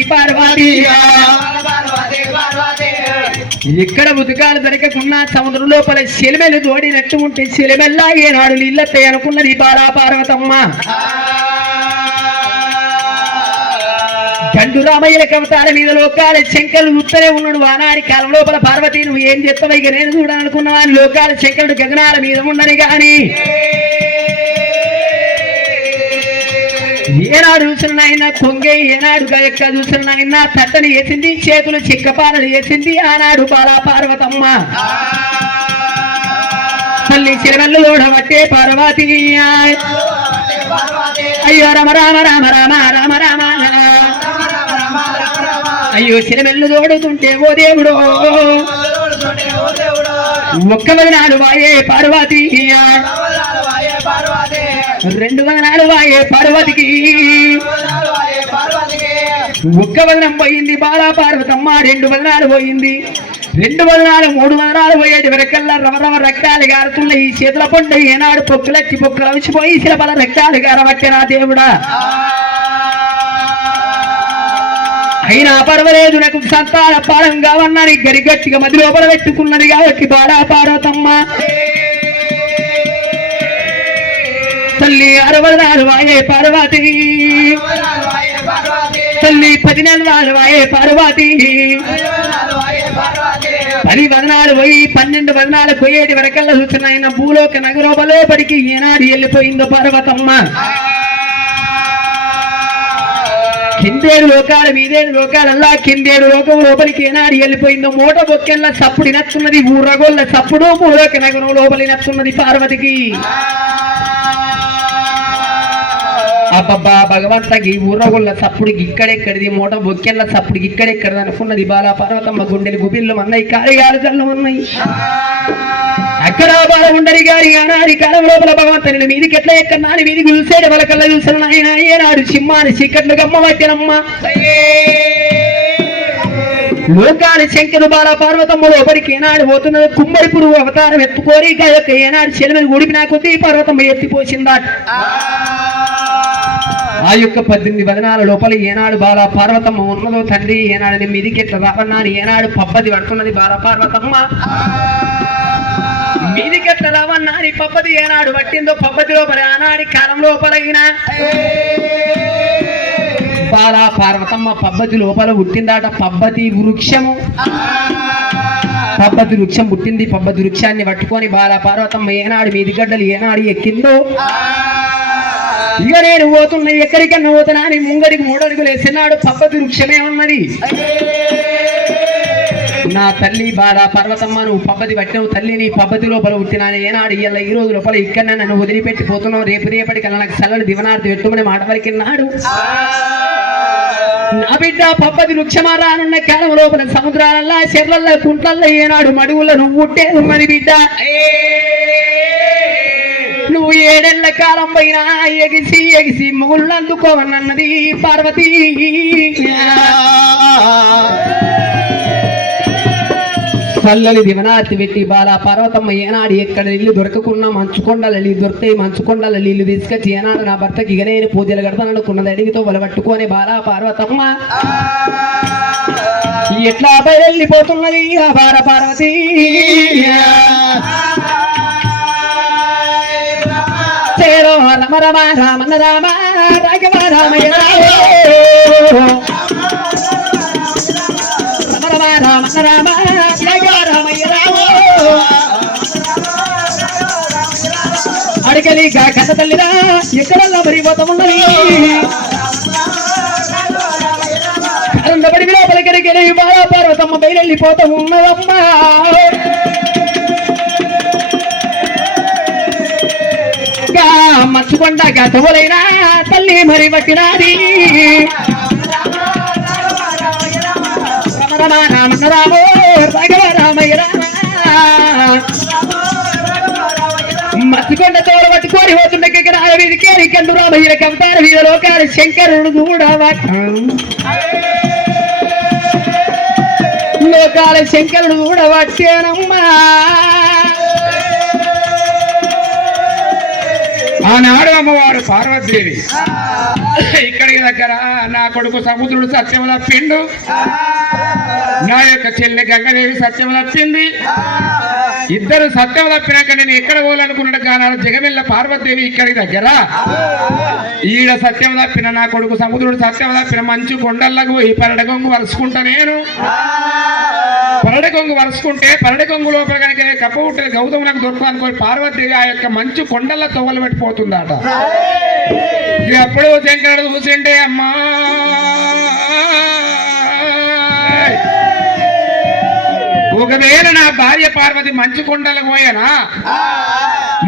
ఇక్కడ ఉతకాలు దొరకకున్నా సముద్రం లోపల శిలమెలు తోడినట్టు ఉంటే శిలమెల్లా ఏనాడు నీళ్ళతాయి అనుకున్నది బాలా పార్వతమ్మ గండు రామయ్యల కవతాల మీద లోకాల శంకరుడు ఉత్తరే ఉన్నాడు ఆనాడి కాలం లోపల పార్వతి నువ్వు ఏం చెప్తావు ఇక నేను చూడాలనుకున్నావా లోకాల శంకరుడు గగనాల మీద ఉండని గాని ఏనాడు చూసిన కొంగే ఏనాడు గయక్క చూసిన తట్టని వేసింది చేతులు చిక్కపాలలు వేసింది ఆనాడు బాలా పార్వతమ్మ తల్లి చిరవెల్లు చూడబట్టే పార్వతి అయ్యో రమ రామ రామ రామ రామ రామ అయ్యో చిరవెల్లు తోడుతుంటే ఓ దేవుడు ఒక్క వదనాలు వాయే పార్వతి 2 వదనాలు వాయే పార్వతికి ఒక్క వదనం పోయింది బాలా పార్వతమ్మ 2 వదనాలు పోయింది 2 వదనాలు 3 వదనాలు పోయేది వరకల్లా రవ రక్తాలు గారుతున్న ఈ చేతుల పొండ ఏనాడు పొక్కులెత్తి పొక్కులు అవిసిపోయి శిలబల రక్తాలు గారబట్టినా దేవుడా అయినా పర్వాలేదు నాకు సంతాన పాడం కావన్నాని గరిగట్టిగా మది లోపల పెట్టుకున్నది కాబట్టి బాలా పార్వతమ్మ తల్లి 6 వదనాలు వాయే పార్వతి తల్లి 10 వదనాలు వాయే పార్వతి 10 వదనాలు పోయి 12 వదనాలు పోయేటి వరకల్లా చూస్తున్నాయన భూలోక నగరోపలోపడికి ఏనాడు వెళ్ళిపోయిందో పార్వతమ్మ కిందేడు లోకాలు మీదేడు లోకాలల్లా కిందేడు లోకం లోపలికి ఏనాడు వెళ్ళిపోయిందో మూట బొక్కెల్లా సప్పుడు నచ్చున్నది ఊర్రగోళ్ళ సప్పుడు భూలోక నగరం లోపలి నచ్చున్నది పార్వతికి అబ్బబ్బా భగవంతకి ఊర్రగొల్ల సప్పుడికి ఇక్కడెక్కడిది మూట బొక్కెళ్ళ సప్పుడికి ఇక్కడెక్కడిది అనుకున్నది బాలా పార్వతమ్మ గుండెలు గుబిళ్ళు అన్నాయి కార్యాలు జల్లు ఉన్నాయి అక్కడ బాల ఉండరి గారి ఆనాడి కాలం లోపల భగవంతుని మీదికి ఎట్లా ఎక్కడ నాని మీదికి చూసేడు వాళ్ళకల్లా చూసిన ఆయన ఏనాడు సింహాన్ని చీకట్లు గమ్మవట్టినమ్మ లోకాల శంకరు బాల పార్వతమ్మ లోపలికి ఏనాడు పోతున్నది కుమ్మడి పురుగు అవతారం ఎత్తుకోరి యొక్క ఏనాడు చెలిమని ఉడిపినా కొద్దీ పార్వతమ్మ ఎత్తిపోసిందాట ఆ యొక్క 18 వదనాల లోపల ఏనాడు బాల పార్వతమ్మ ఉన్నదో తండ్రి ఏనాడు నేను మీదికి ఎట్లా రావన్నాను ఏనాడు పబ్బది పడుతున్నది బాల పార్వతమ్మ మీదికి ఎట్లా రావన్నాని పబ్బది ఏనాడు పట్టిందో పబ్బది లోపల ఆనాడి కాలం లోపలైనా బాల పార్వతమ్మ పబ్బతి లోపల పుట్టిందాట పబ్బతి వృక్షము పబ్బతి వృక్షం పుట్టింది పబ్బతి వృక్షాన్ని పట్టుకొని బాల పార్వతమ్మ ఏనాడు మీది గడ్డలు ఏనాడు ఎక్కిందో ఇక నేను పోతున్నా ఎక్కడికన్నా పోతున్నా అని ముంగడికి 3 అడుగులు వేసినాడు పబ్బతి వృక్షమే ఉన్నది నా తల్లి బాలా పార్వతమ్మ నువ్వు పబ్బతి పట్టినవు తల్లి నీ పబ్బతి లోపల పుట్టినాను ఏనాడు ఇయ్యాల ఈ రోజు లోపల ఇక్కడ నన్ను వదిలిపెట్టిపోతున్నావు రేపటికల్లా నాకు చల్లని దివనార్థం ఎట్టుమని మాట వరకిన్నాడు నా బిడ్డ పబ్బతి వృక్షమా రానున్న కాలం లోపల సముద్రాలల్లా చెర్లల్లో కుంట్లల్లో ఏనాడు మడుగుల్లో నువ్వు పుట్టే ఉన్నది బిడ్డ నువ్వు 7 ఏళ్ల కాలం పైన ఎగిసి ముళ్ళందుకోవన్నది పార్వతి చల్లని దివనార్తి పెట్టి బాలా పార్వతమ్మ ఏనాడు ఎక్కడ ఇల్లు దొరకకున్నా మంచుకొండల నీళ్ళు దొరికితే మంచుకొండల నీళ్లు తీసుకొచ్చి ఏనాడు నా భర్తకి ఇక నేను పూజలు కడతాననుకున్నది అడిగితో వలబట్టుకొని బాలా పార్వతమ్మ ఎట్లా బయలుపోతున్నది ఆ బాల పార్వతి రమ రమ రామన్న రామ రాఘవ రామయ్య రమ రమ రామన్న రామ రాఘవ రామయ్య అడిగలి కథ తల్లిరా ఎక్కడల్లా మరి పోతామున్నది కరందబడి లోపలికెరికెళ్ళి బాలా పార్వతమ్మ బయలుపోతా ఉన్నదమ్మా మచ్చుకొండ గతములైనా తల్లి మరి పట్టినాది రమ రామ రామో రాఘవ రామయ్య రామ మత్తికొండ తోడ పట్టుకొని పోతుండే వీధికేరి కందు రామయ్య కవతార వీర లోకాల శంకరుడు చూడవా లోకాల శంకరుడు చూడవచ్చేనమ్మా ఆనాడు అమ్మవారు పార్వతీదేవి ఇక్కడికి దగ్గర నా కొడుకు సముద్రుడు సత్యం లప్పిండు, నా యొక్క చెల్లె గంగదేవి సత్యం లప్పింది. ఇద్దరు సత్యం తప్పినాక నేను ఎక్కడ పోవాలనుకున్నాడు కానాడు జగమెల్ల పార్వతీదేవి ఇక్కడికి దగ్గర ఈడ సత్యం తప్పిన నా కొడుకు సముద్రుడు సత్యం తప్పిన మంచు కొండల్లకు పోయి పరడగొంగు వరుసుకుంటా నేను పరడగొంగు వరుసుకుంటే పరడగొంగు లోపల కనుక కప్ప ఉంటే గౌతమునకు దొరుకుతానుకో పార్వతీదేవి ఆ యొక్క మంచు కొండల తొవ్వలు పెట్టిపోతుందట. ఎప్పుడు శంకరుడు చూసిండే అమ్మా ఒకవేళ నా భార్య పార్వతి మంచు కొండలకు పోయానా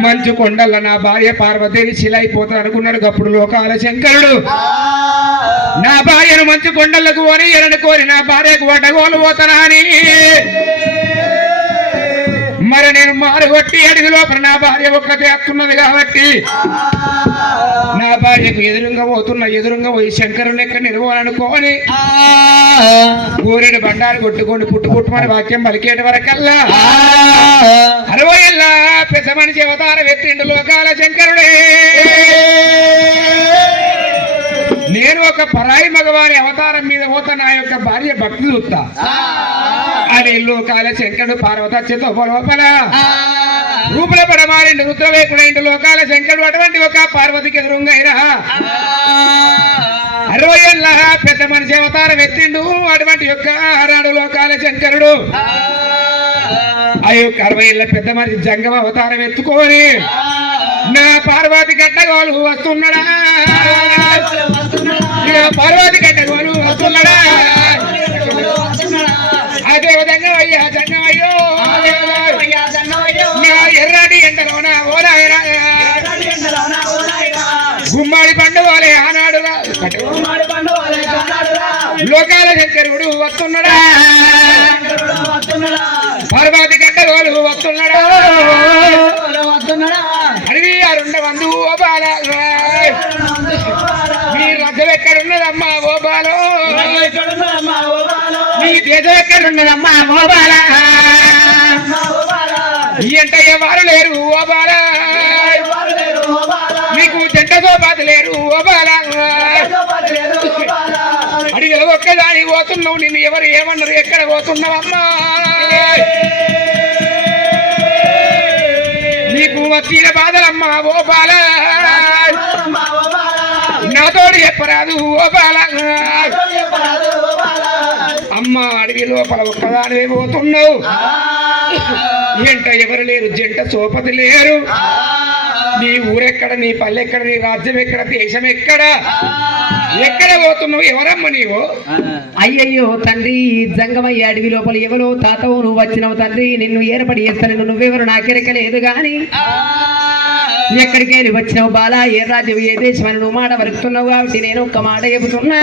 మంచు కొండల నా భార్య పార్వతి శిలైపోతుంది అనుకున్నాడు. అప్పుడు లోకాల శంకరుడు నా భార్యను మంచు కొండలకు పోని ఎరని కోరి నా భార్యకు వడ్డగోలు పోతానా అని మరి నేను మారుగొట్టి అడిగి లోపల నా భార్య ఒక్కతే వస్తున్నది కాబట్టి నా భార్యకు ఎదురుగా పోయి శంకరుని ఎక్కడ నిలవాలనుకోని ఊరిని బండారు కొట్టుకొని పుట్టుమని వాక్యం పలికేటి వరకల్లా 60 ఏళ్ళ పెద్ద మనిషి అవతారం ఎత్తిండు లోకాల శంకరుడే. నేను ఒక పరాయి మగవారి అవతారం మీద పోతా నా యొక్క భార్య భక్తి చూస్తా అని లోకాల శంకరుడు పార్వతి వచ్చేతో లోపల రూపుల పడమారిండు రుద్రవేకుడైండు లోకాల శంకరుడు అటువంటి ఒక పార్వతికి ఎదురుంగైనా 60 ఏళ్ళ పెద్ద మనిషి అవతారం ఎత్తిండు అటువంటి యొక్క ఆరాడు లోకాల శంకరుడు ఆ యొక్క 60 ఏళ్ళ పెద్ద మనిషి జంగమ అవతారం ఎత్తుకొని నా పార్వతి గడ్డగోలు వస్తున్నాడా పార్వతి గడ్డగోలు వస్తున్నాడా అదే విధంగా అయ్యా జంగమయ్యో నా ఎర్రాటి ఎండలోన ఓనాయన గుమ్మాడి పండు వాళ్ళే ఆనాడుగా లోకాల శంకరుడు వస్తున్నాడా పార్వతి గడ్డగోలు వస్తున్నాడా అడివి అరుండవందు ఓ బాల మీ రథం ఎక్కడున్నదమ్మా ఓ బాలో మీ దేశం ఎక్కడున్నదమ్మా ఓ బాల ఎంట ఎవరు లేరు ఓ బాల మీకు జంట సోపాతి లేరు ఓ బాల అడిగిలో ఒక్కదాని పోతున్నావు నిన్ను ఎవరు ఏమన్నారు ఎక్కడ పోతున్నావమ్మా నీకు వచ్చిన బాధలమ్మా ఓ బాల నాతోడు చెప్పరాదు ఓ బాల అమ్మ అడవి లోపల ఒక్కదానివే పోతున్నావు ఎంట ఎవరు లేరు జంట సోపతి లేరు నీ ఊరెక్కడ నీ పల్లెక్కడ నీ రాజ్యం ఎక్కడ దేశం ఎక్కడ ఎక్కడ పోతున్నావు ఎవరమ్మ నీవు అయ్యయ్యో తండ్రి జంగమయ్య అడవి లోపల ఎవరో తాతవు నువ్వు వచ్చినవు తండ్రి నిన్ను ఏర్పడి చేస్తాను నువ్వెవరు నాకెరక లేదు గాని ఎక్కడికి వెళ్ళి వచ్చినావు బాలా ఏ రాజ్యం ఏ దేశం అని నువ్వు మాట వరుకుతున్నావు కాబట్టి నేను ఒక్క మాట చెబుతున్నా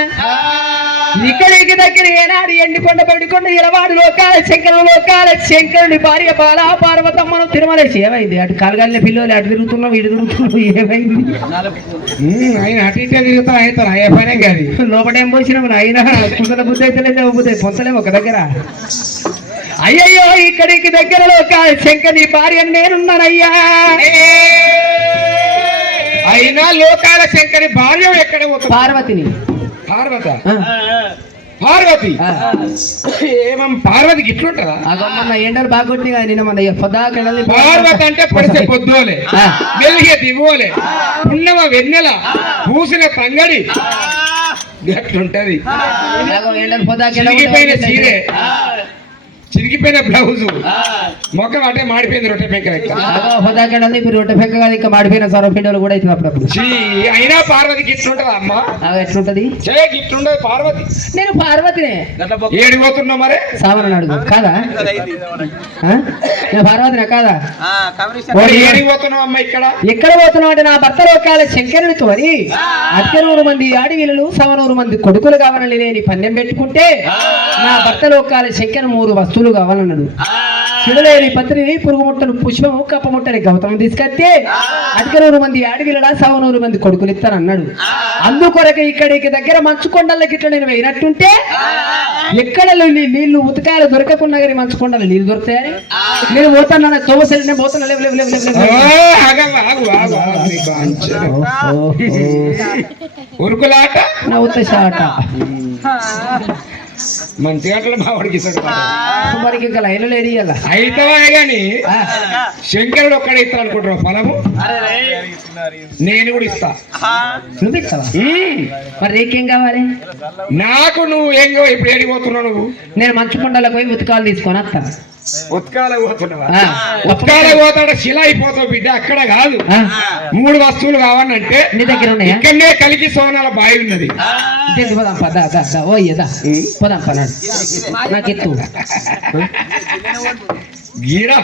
ఇక్కడికి దగ్గర ఏనాడు ఎండికొండ పడికొండ ఇలవాడు లోకాల శంకరుడి భార్య బాలా పార్వతమ్మను తిరుమలేసి ఏమైంది అటు కలగాలిన పిల్లలు అటు తిరుగుతున్నావు ఇటు తిరుగుతున్నావు ఏమైంది ఆయన అటు ఇటే తిరుగుతా అవుతాను అయ్యే పనే కాదు లోపటేం పోసినావు ఆయన కుదర బుద్ధి అయితే లేదు బుద్ధి పొంతలేము ఒక దగ్గర అయ్యయ్యో ఇక్కడికి దగ్గర లోకాల శంకరుడి భార్య నేనున్నానయ్యా అయినా లోకాల శంకరి భార్య ఎక్కడ పార్వతిని పార్వతి ఏమం పార్వతికి ఇట్లుంటదా ఎండలు బాగా కొట్టి నిన్న మన పొద్దాకెళ్ళి పార్వతి అంటే పడిసే పొద్దులే వెలిగే దిగోలే పున్నమ వెన్నెల పూసిన తంగడి అట్లుంటది ఎండలు పొద్దాకెళ్ళిపోయిన చీరే చిరిగిపోయిన బ్లౌజ్ మొక్క అటే మాడిపోయింది రొట్టె పెంక లెక్క. హోదాకండి ఇప్పుడు రొట్టె పెంక కాదు ఇంకా మాడిపోయిన సర్వపిండలు కూడా అవుతుంది అప్పుడప్పుడు. ఛీ, అయినా పార్వతికి ఇట్లుంటదా అమ్మ? ఎట్లుంటది? ఇట్లుండదు పార్వతి. నేను పార్వతినే. ఏడికి పోతున్నావు మరి? సావనని అడుగు. కాదా? నేను పార్వతినే కాదా? ఏడికి పోతున్నావు అమ్మ? ఇక్కడ ఎక్కడ పోతున్నావు అంటే నా భర్త లోకాల శంకరుడితో అని 11 మంది ఆడవిళ్ళు 100 మంది కొడుకులు కావాలని నేను పందెం పెట్టుకుంటే నా భర్త లోకాల శంకర 3 వస్తువులు కావాలన్నాడు. చిడలేని పత్రిని, పురుగు ముట్టను పుష్పము, కప్ప ముట్టని గౌతమం తీసుకొస్తే 11 మంది ఆడవిల్లడా 100 మంది కొడుకులు ఇస్తానన్నాడు. అందుకొరక ఇక్కడికి దగ్గర మంచుకొండలకి ఇట్లా నేను వేయినట్టుంటే ఎక్కడ నీళ్లు ఉతకాలు దొరకకుండా కానీ మంచుకొండలు నీళ్లు దొరుకుతాయని నేను పోతాను. తోమసరి నేను పోతాను. ఉరుకులాట నవ్వుతా షాట మంచి గంటలు మా వాడికి మరికి ఇంకా లైన్లో లేని అయితే గాని శంకరుడు ఒక్కడే ఇస్తా అనుకుంటున్నావు ఫలము? నేను కూడా ఇస్తా. నువ్వు ఇస్తావా? మరి నీకేం కావాలి? నాకు నువ్వు ఏం ఇప్పుడు ఏడిపోతున్నావు? నువ్వు నేను మంచుకొండలకు పోయి ఉతకాలు తీసుకొని వస్తా. ఉతకాల పోతున్నావా? ఉతకాల పోతాడ శిల అయిపోతావు బిడ్డ. అక్కడ కాదు, 3 వస్తువులు కావాలంటే నీ దగ్గర ఉన్నాయా? ఇక్కడనే కలిగి సోనాల బావి ఉన్నది. పోదాం పదా ఓయ్యదా పోదాం పన్నాడు నాకు ఎత్తు గీరా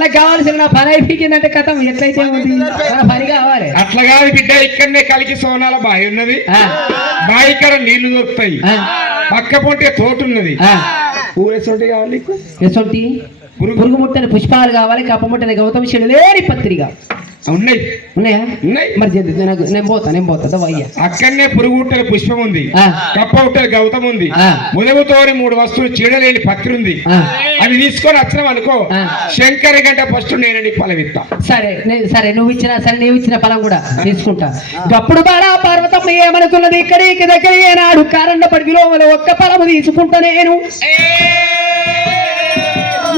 నాకు కావాల్సిన నా పని అయిపోయిందంటే కథం ఎట్లయితే ఉంది పని కావాలి. అట్లా కాదు బిడ్డ, ఇక్కడనే కలిగి సోనాల బావి ఉన్నది. బావి కాడ నీళ్లు దొరుకుతాయి. పక్క పొంటే తోట ఉన్నది. ఊరేసొంటి కావాలి, ఎసొంటి పురుగు ముట్టని పుష్పాలు కావాలి, కప్ప ముట్టని గౌతమ లేని పత్రిక ఉన్నాయి. ఉన్నాయా? ఉన్నాయి. మరి నేను పోతా అయ్యా. అక్కడనే పురుగు ఉట్టల పుష్పం ఉంది, కప్ప ఉట్టల గౌతం ఉంది, ముదముతోని 3 వస్తువులు చీడలేని పత్రి ఉంది. అవి తీసుకొని వచ్చినాం అనుకో, శంకర్ గంట ఫస్ట్ నేను నీకు ఫలం ఇస్తా. సరే నువ్వు ఇచ్చిన ఫలం కూడా తీసుకుంటా. అప్పుడు బాలా పార్వతమ్మ ఏమనుకున్నది? ఇక్కడికి దగ్గర ఏనాడు కారండ పడిలో ఒక్క ఫలము తీసుకుంటా నేను.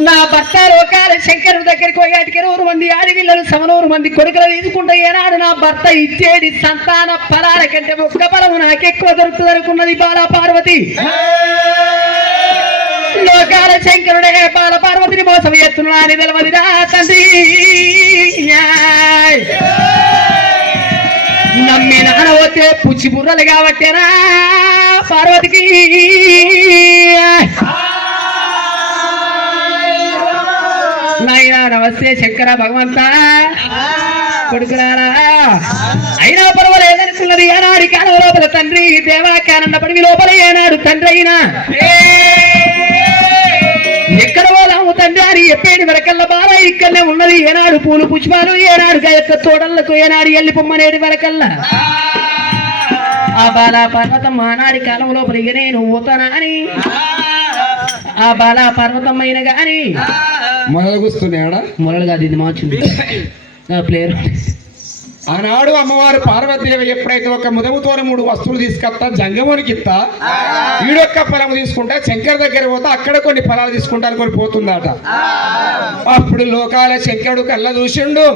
నా భర్త లోకాల శంకరుడి దగ్గరికి పోయి 11 మంది ఆడవిళ్ళలు 100 మంది కొడుకులు తీసుకుంటే ఏనాడు నా భర్త ఇచ్చేది సంతాన ఫలాల కంటే ఒక్క ఫలము నాకెక్కువ దొరుకుతుంది అనుకున్నది బాలా పార్వతి. లోకాల శంకరుడే బాల పార్వతిని మోసం ఎత్తున్నా అని తెలవదిరా తండ్రి. నమ్మి నానవతే పుచ్చి బుర్రలు కాబట్టేనా పార్వతికి. నాయనా నమస్తే శంకర భగవంత కొడుకురారా. అయినా పర్వాలేదనుకున్నది ఏనాడి కాలం లోపల తండ్రి దేవాకానంద పడివి లోపల ఏనాడు తండ్రి అయినా ఎక్కడ పోదాము తండ్రి అని చెప్పేది వరకల్లా బాగా ఇక్కడనే ఉన్నది. ఏనాడు పూలు పుష్పాలు, ఏనాడు యొక్క తోడళ్లకు, ఏనాడు ఎల్లి పొమ్మనేది వరకల్లా ఆ బాలా పర్వతమ్మ ఆనాడి కాలం లోపల ఇక నేను పోతానా అని ఆ బాలా పర్వతమ్మ అయిన గాని మొదలుగుస్తున్నాడా? మొదలు కాదు, ఇది మార్చింది ప్లేయర్. ఆనాడు అమ్మవారు పార్వతీదేవి ఎప్పుడైతే ఒక ముదముతోని 3 వస్తువులు తీసుకొస్తా జంగమునికి ఇస్తా, ఈడొక్క ఫలం తీసుకుంటా శంకర్ దగ్గర పోతా అక్కడ కొన్ని ఫలాలు తీసుకుంటా అనుకొని పోతుందట. అప్పుడు లోకాల శంకరుడు కళ్ళ చూసిండు.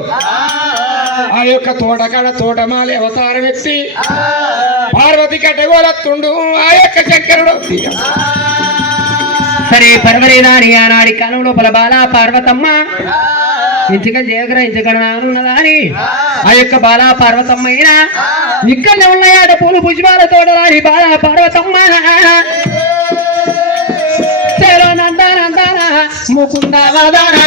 ఆ యొక్క తోటకాడ తోటమాలి అవతారం ఎత్తి పార్వతి కట్టగోలత్తుండు ఆ యొక్క శంకరుడు. సరే పర్వలేదాని ఆనాడి కాలం లోపల బాలా పార్వతమ్మ ఇంటిక జయగ్ర ఇంటికడ ఉన్నదా అని ఆ యొక్క బాలా పార్వతమ్మ అయినా ఇక్కడనే ఉన్నాయాట పూలు పుష్పాల తోటరాని బాలా పార్వతమ్మ. చలో నందనందన ముకుంద వదన